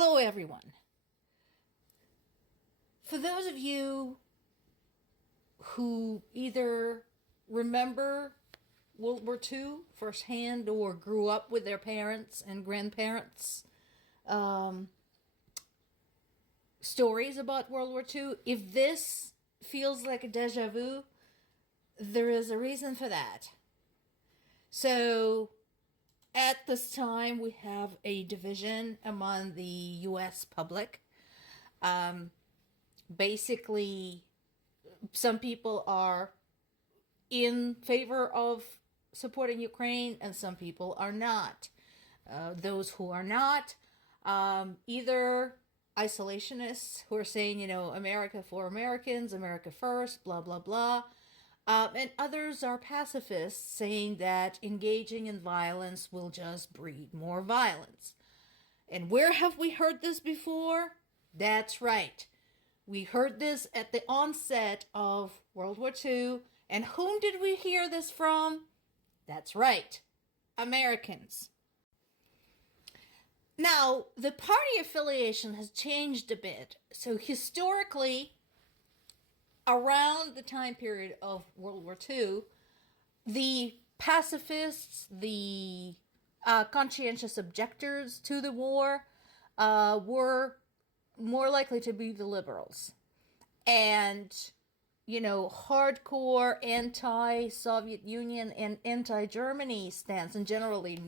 Hello, everyone. For those of you who either remember World War II firsthand or grew up with their parents and grandparents' stories about World War II, if this feels like a deja vu, there is a reason for that. So, at this time, we have a division among the U.S. public. Basically, some people are in favor of supporting Ukraine and some people are not. Those who are not, either isolationists who are saying, America for Americans, America first, blah, blah, blah. And others are pacifists saying that engaging in violence will just breed more violence. And where have we heard this before? That's right. We heard this at the onset of World War II. And whom did we hear this from? That's right. Americans. Now, the party affiliation has changed a bit. So historically, around the time period of World War II, the pacifists, the conscientious objectors to the war, were more likely to be the liberals. And, hardcore anti-Soviet Union and anti-Germany stance, and generally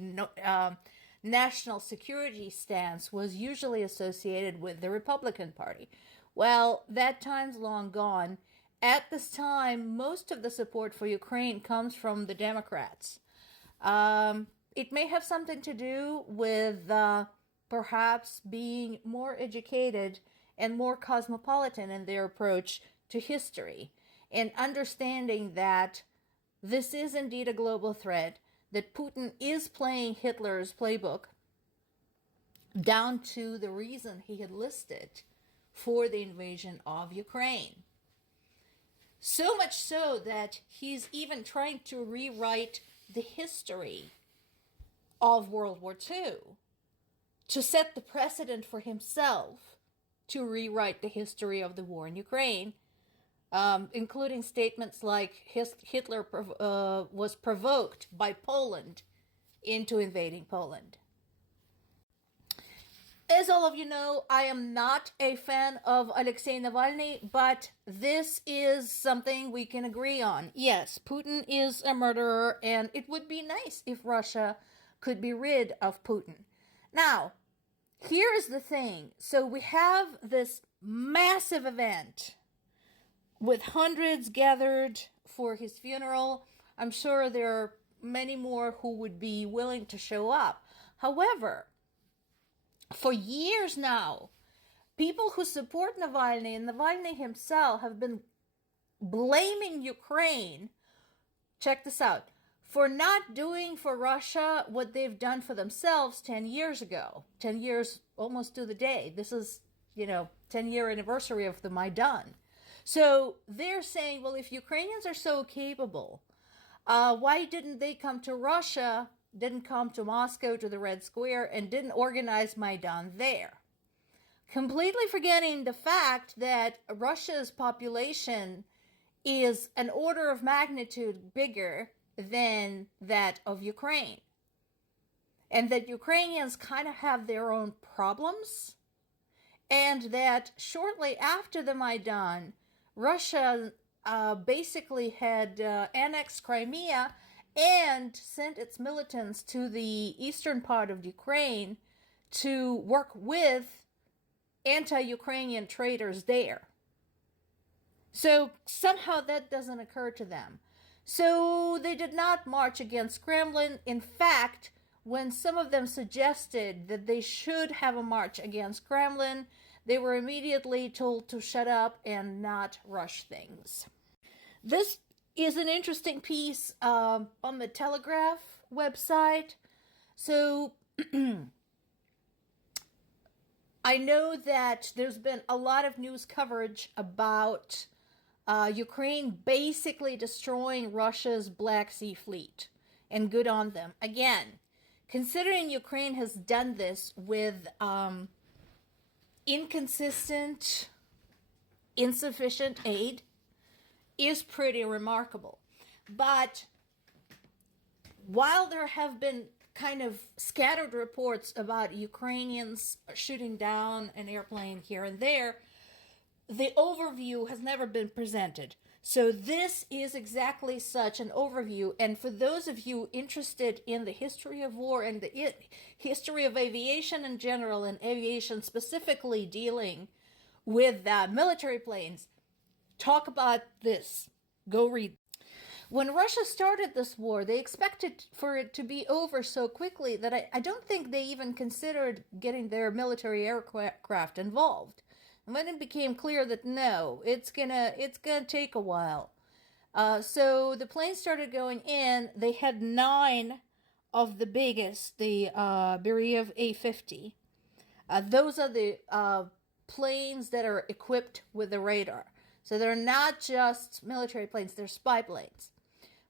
national security stance, was usually associated with the Republican Party. Well, that time's long gone. At this time, most of the support for Ukraine comes from the Democrats. It may have something to do with perhaps being more educated and more cosmopolitan in their approach to history, and understanding that this is indeed a global threat, that Putin is playing Hitler's playbook down to the reason he had listed for the invasion of Ukraine. So much so that he's even trying to rewrite the history of World War II to set the precedent for himself to rewrite the history of the war in Ukraine, including statements like Hitler was provoked by Poland into invading Poland. As all of you know, I am not a fan of Alexei Navalny, but this is something we can agree on. Yes, Putin is a murderer, and it would be nice if Russia could be rid of Putin. Now, here is the thing. So we have this massive event with hundreds gathered for his funeral. I'm sure there are many more who would be willing to show up. However, for years now, people who support Navalny and Navalny himself have been blaming Ukraine, check this out, for not doing for Russia what they've done for themselves 10 years ago. 10 years almost to the day. This is, 10-year anniversary of the Maidan. So they're saying, well, if Ukrainians are so capable, why didn't they come to Russia, didn't come to Moscow, to the Red Square, and didn't organize Maidan there? Completely forgetting the fact that Russia's population is an order of magnitude bigger than that of Ukraine. And that Ukrainians kind of have their own problems. And that shortly after the Maidan, Russia basically had annexed Crimea and sent its militants to the eastern part of Ukraine to work with anti-Ukrainian traitors there. So somehow that doesn't occur to them. So they did not march against Kremlin. In fact, when some of them suggested that they should have a march against Kremlin, they were immediately told to shut up and not rush things. This is an interesting piece on the Telegraph website. So I know that there's been a lot of news coverage about Ukraine basically destroying Russia's Black Sea fleet. And good on them. Again, considering Ukraine has done this with inconsistent, insufficient aid is pretty remarkable. But while there have been kind of scattered reports about Ukrainians shooting down an airplane here and there, the overview has never been presented. So this is exactly such an overview. And for those of you interested in the history of war and the history of aviation in general, and aviation specifically dealing with military planes, talk about this. Go read. When Russia started this war, they expected for it to be over so quickly that I don't think they even considered getting their military aircraft involved. And then it became clear that no, it's gonna take a while. So the planes started going in. They had 9 of the biggest, the Beriev A-50. Those are the planes that are equipped with the radar. So they're not just military planes, they're spy planes.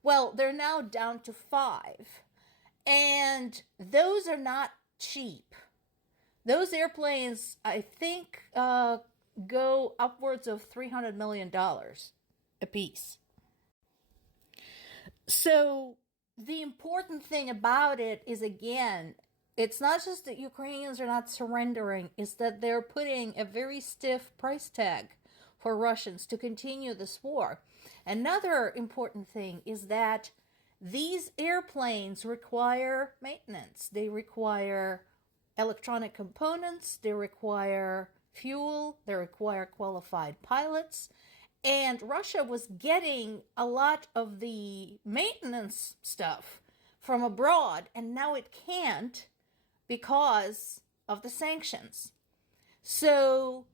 Well, they're now down to 5. And those are not cheap. Those airplanes, I think, go upwards of $300 million a piece. So the important thing about it is, again, it's not just that Ukrainians are not surrendering, it's that they're putting a very stiff price tag for Russians to continue this war. Another important thing is that these airplanes require maintenance. They require electronic components, they require fuel, they require qualified pilots. And Russia was getting a lot of the maintenance stuff from abroad, and now it can't because of the sanctions. So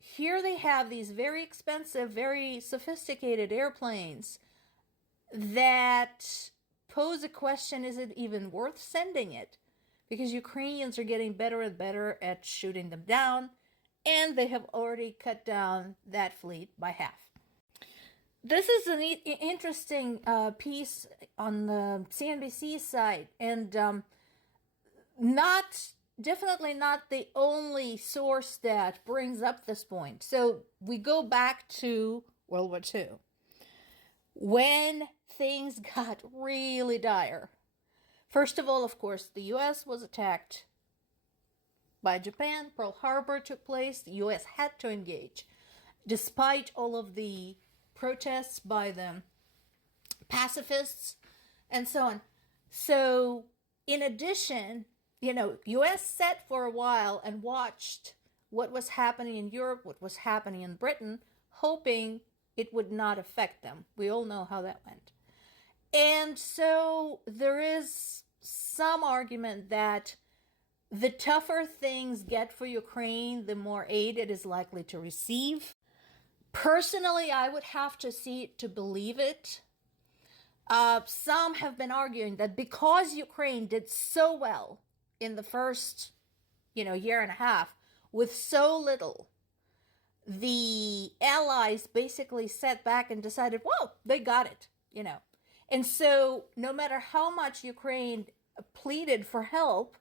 here they have these very expensive, very sophisticated airplanes that pose a question, is it even worth sending it? Because Ukrainians are getting better and better at shooting them down, and they have already cut down that fleet by half. This is an interesting piece on the CNBC site, and definitely not the only source that brings up this point. So we go back to World War II, when things got really dire. First of all, of course, the U.S. was attacked by Japan. Pearl Harbor took place. The U.S. had to engage, despite all of the protests by the pacifists and so on. So, in addition, U.S. sat for a while and watched what was happening in Europe, what was happening in Britain, hoping it would not affect them. We all know how that went. And so there is some argument that the tougher things get for Ukraine, the more aid it is likely to receive. Personally, I would have to see it to believe it. Some have been arguing that because Ukraine did so well in the first, year and a half with so little, the allies basically sat back and decided, well, they got it, And so no matter how much Ukraine pleaded for help,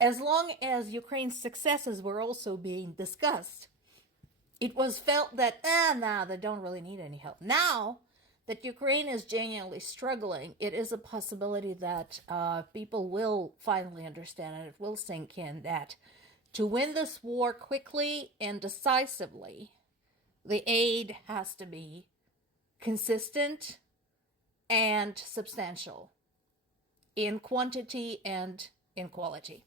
as long as Ukraine's successes were also being discussed, it was felt that, they don't really need any help. Now that Ukraine is genuinely struggling, it is a possibility that people will finally understand, and it will sink in, that to win this war quickly and decisively, the aid has to be consistent and substantial in quantity and in quality.